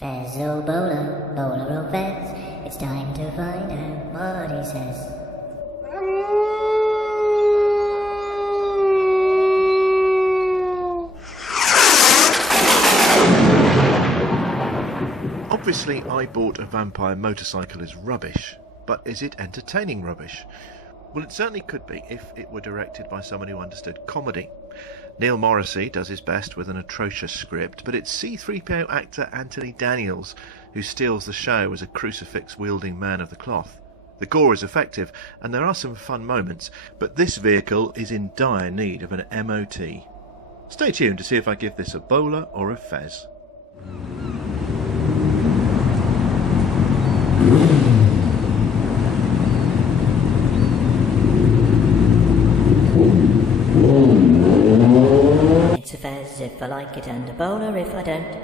Fez or bowler, bowler or fez, it's time to find out what he says. Obviously, I bought a vampire motorcycle as rubbish, but is it entertaining rubbish? Well, it certainly could be if it were directed by someone who understood comedy. Neil Morrissey does his best with an atrocious script, but it's C-3PO actor Anthony Daniels who steals the show as a crucifix-wielding man of the cloth. The gore is effective, and there are some fun moments, but this vehicle is in dire need of an MOT. Stay tuned to see if I give this a bowler or a fez. It's a fez if I like it and a bowler if I don't.